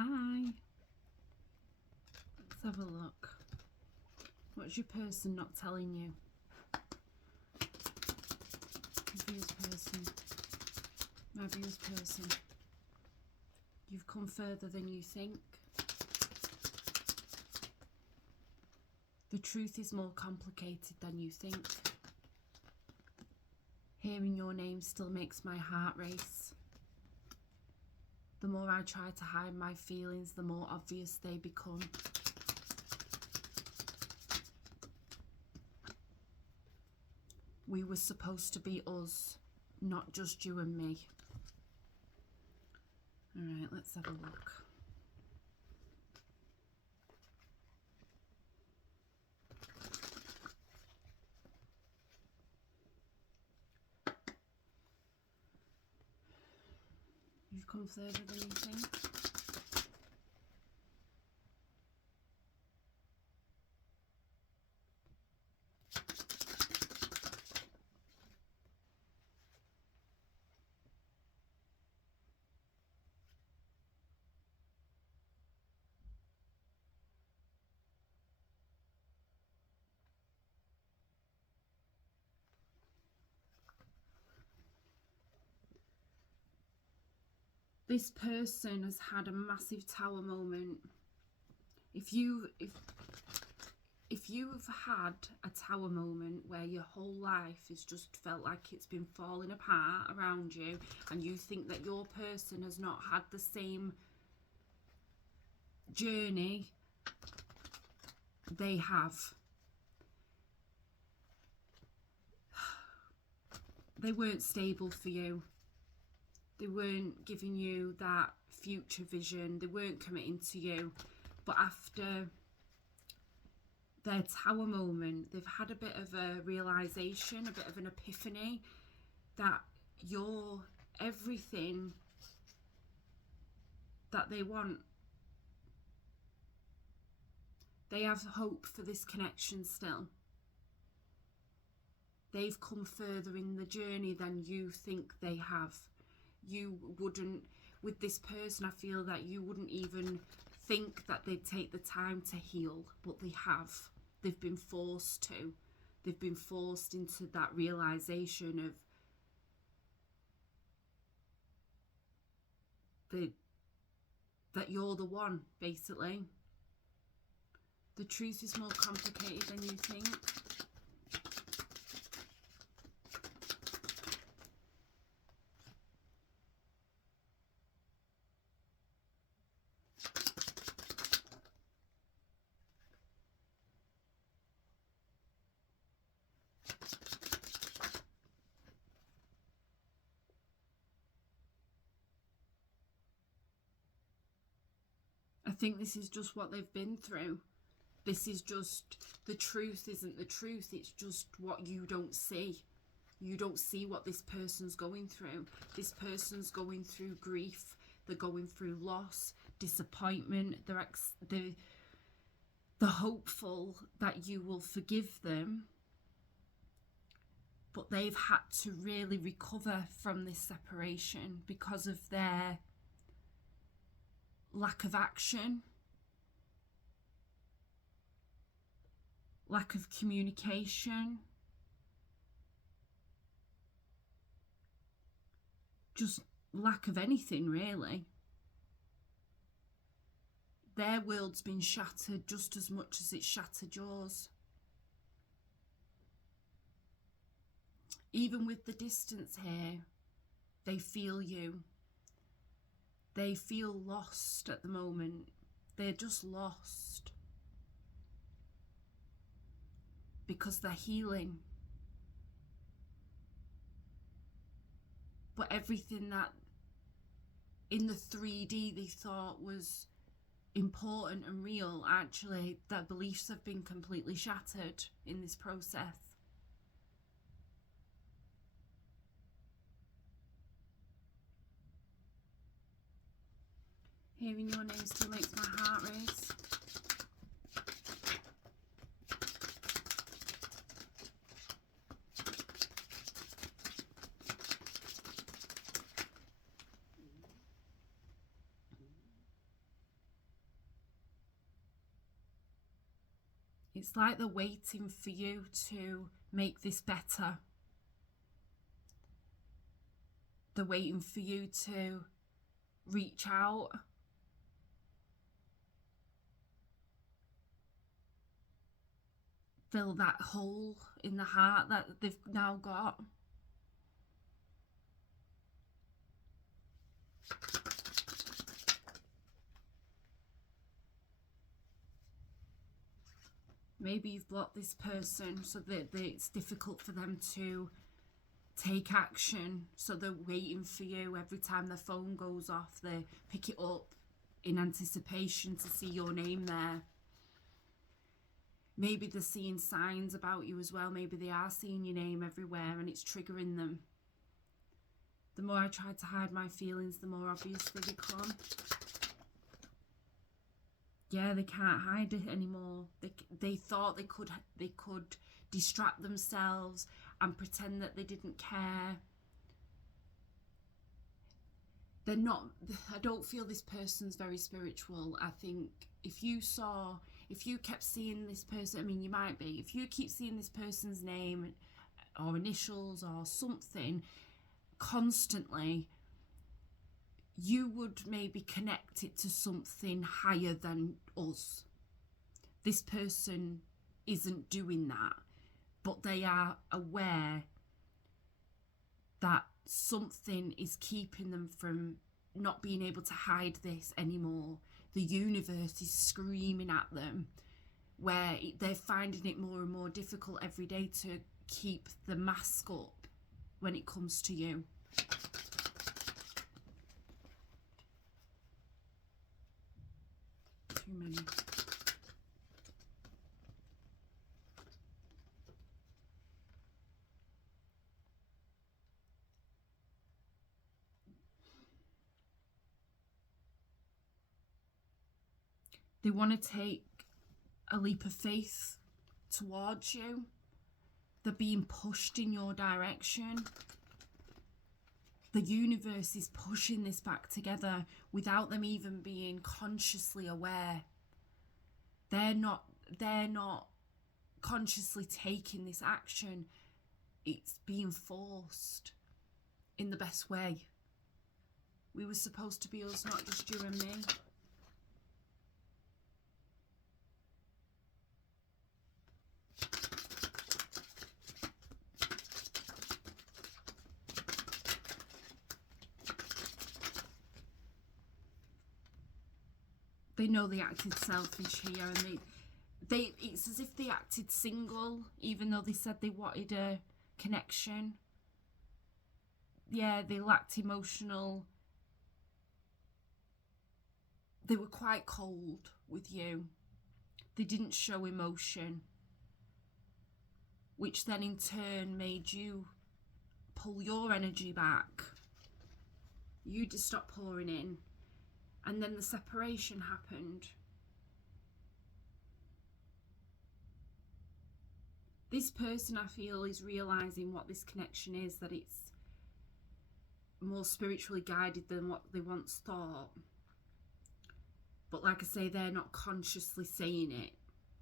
Hi. Let's have a look. What's your person not telling you? Confused person. My views person. You've come further than you think. The truth is more complicated than you think. Hearing your name still makes my heart race. The more I try to hide my feelings, the more obvious they become. We were supposed to be us, not just you and me. All right, let's have a look. You've come further than you think. This person has had a massive tower moment. If you've had a tower moment where your whole life has just felt like it's been falling apart around you, and you think that your person has not had the same journey, they have. They weren't stable for you. They weren't giving you that future vision. They weren't committing to you. But after their tower moment, they've had a bit of a realization, a bit of an epiphany that you're everything that they want. They have hope for this connection still. They've come further in the journey than you think they have. You wouldn't, with this person, I feel that you wouldn't even think that they'd take the time to heal, but they have. They've been forced to. They've been forced into that realization of that you're the one, basically. The truth is more complicated than you think. I think this is just what they've been through. This is just, the truth isn't the truth. It's just what you don't see. You don't see what this person's going through. This person's going through grief. They're going through loss, disappointment. They're hopeful that you will forgive them. But they've had to really recover from this separation because of their lack of action, lack of communication, just lack of anything really. Their world's been shattered just as much as it's shattered yours. Even with the distance here, they feel you. They feel lost at the moment. They're just lost. Because they're healing. But everything that in the 3D they thought was important and real, actually, their beliefs have been completely shattered in this process. Hearing your name still makes my heart race. It's like they're waiting for you to make this better. They're waiting for you to reach out. Fill that hole in the heart that they've now got. Maybe you've blocked this person so that it's difficult for them to take action. So they're waiting for you. Every time their phone goes off, they pick it up in anticipation to see your name there. Maybe they're seeing signs about you as well. Maybe they are seeing your name everywhere and it's triggering them. The more I try to hide my feelings, the more obvious they become. Yeah, they can't hide it anymore. They thought they could distract themselves and pretend that they didn't care. They're not. I don't feel this person's very spiritual. I think if you kept seeing this person, I mean, you might be. If you keep seeing this person's name or initials or something constantly, you would maybe connect it to something higher than us. This person isn't doing that, but they are aware that something is keeping them from not being able to hide this anymore. The universe is screaming at them, where they're finding it more and more difficult every day to keep the mask up when it comes to you. Too many. They want to take a leap of faith towards you. They're being pushed in your direction. The universe is pushing this back together without them even being consciously aware. They're not consciously taking this action. It's being forced in the best way. We were supposed to be us, not just you and me. They know they acted selfish here, and it's as if they acted single, even though they said they wanted a connection. Yeah, they lacked emotional. They were quite cold with you. They didn't show emotion, which then in turn made you pull your energy back. You just stopped pouring in. And then the separation happened. This person, I feel, is realising what this connection is, that it's more spiritually guided than what they once thought. But like I say, they're not consciously saying it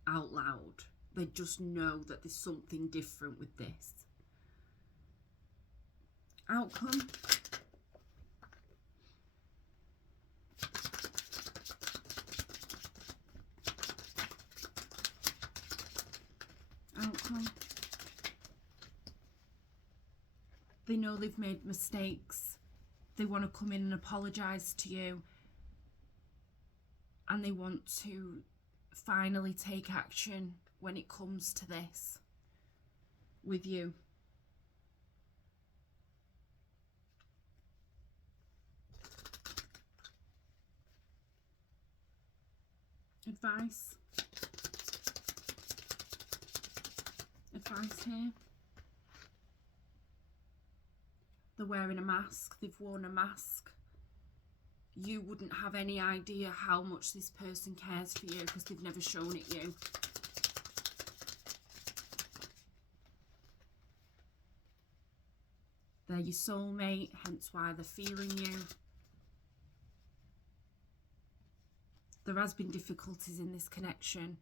out loud. They just know that there's something different with this. Outcome. Outcome. They know they've made mistakes. They want to come in and apologise to you. And they want to finally take action when it comes to this with you. Advice. Advice here. They're wearing a mask. They've worn a mask. You wouldn't have any idea how much this person cares for you because they've never shown it you. They're your soulmate, hence why they're feeling you. There has been difficulties in this connection,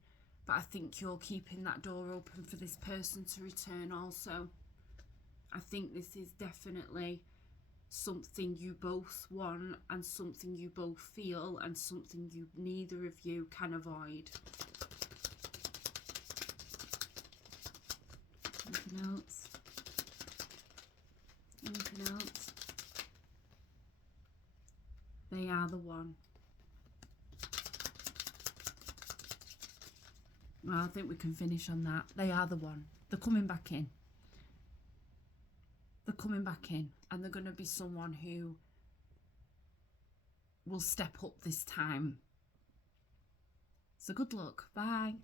but I think you're keeping that door open for this person to return also. I think this is definitely something you both want and something you both feel and something you neither of you can avoid. Anything else? Anything else? They are the one. Well, I think we can finish on that. They are the one. They're coming back in. They're coming back in, and they're going to be someone who will step up this time. So good luck. Bye.